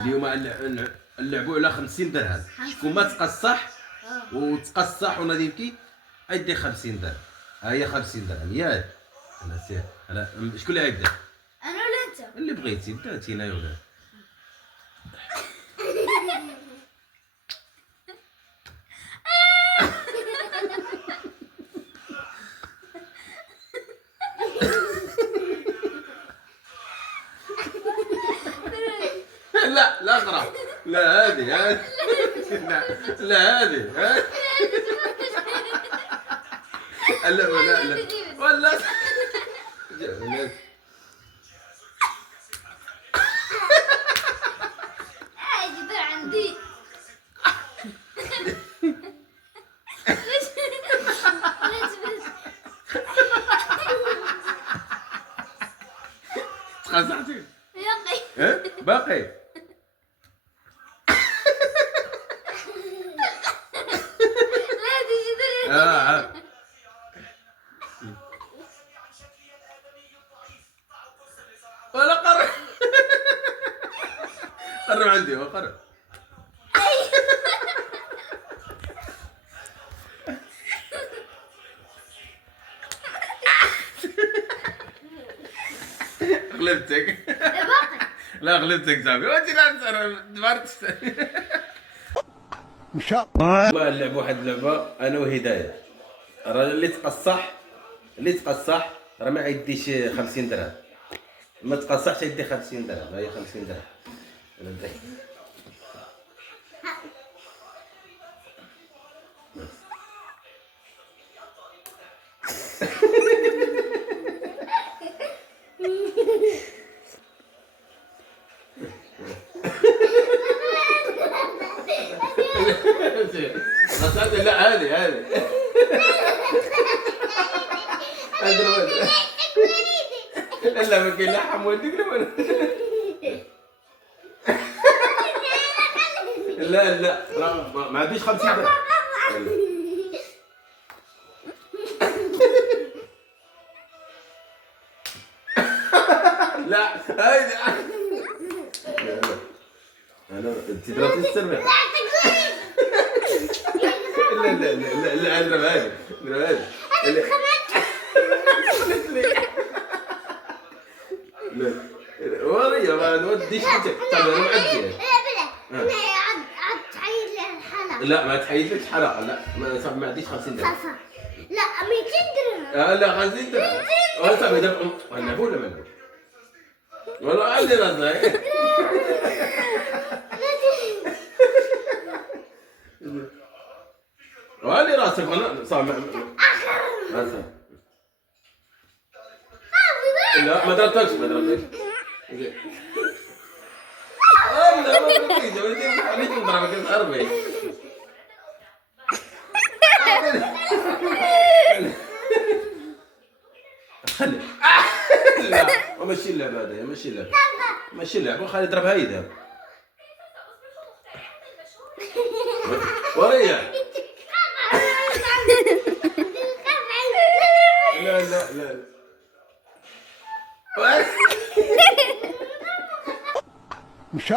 اليوم نلعبوا على 50 درهم. شكون ما تقصح وتقصح ونادي يبكي ادي 50 درهم. ها هي 50 درهم ياك. انا سير انا شكون اللي غيبدا؟ انا ولا انت؟ اللي بغيتي بدا انت يا ولاد. لا لا اقرا. لا هذه لا لا هذه لا ولا لا ولا جدار عندي. تقصحتي باقي باقي. لا دي جدار. ولا قرب. قرب عندي وقرب. غلبتك. لا غلبتك صاحبي وانت لا دبرت. مشى ما نلعب واحد اللعبه انا وهدايه. راه اللي تقصح راه ما يديش 50 درهم. ما تقصحش يدي 50 درهم. هي 50 درهم. غسلت. لا هذه هذا الولد. لا ما كاين لا حم والديك لا والو. لا راه ما عنديش 50 درهم. لا هذه انا انت ضربتي السربه. لا اضرب هذه لا وريا ما نوديش حتى انا معدي. عاد تعيد لي الحلقة. لا ما تحيدلكش حلقه. لا ما عنديش 50 درهم. لا 200 درهم. لا 50 درهم. ولا صاحبي دابا نلعبوا ولا ما نلعبوش؟ والله عندي راسك. وعلي راسك انا صاحبي. لا ما ضربتكش لا ما بغيتيش وليتي عليك نضربك نضربك. لا ماشي اللعبه هذه ماشي اللعبه خلي يضربها يدها. وريا. لا مشى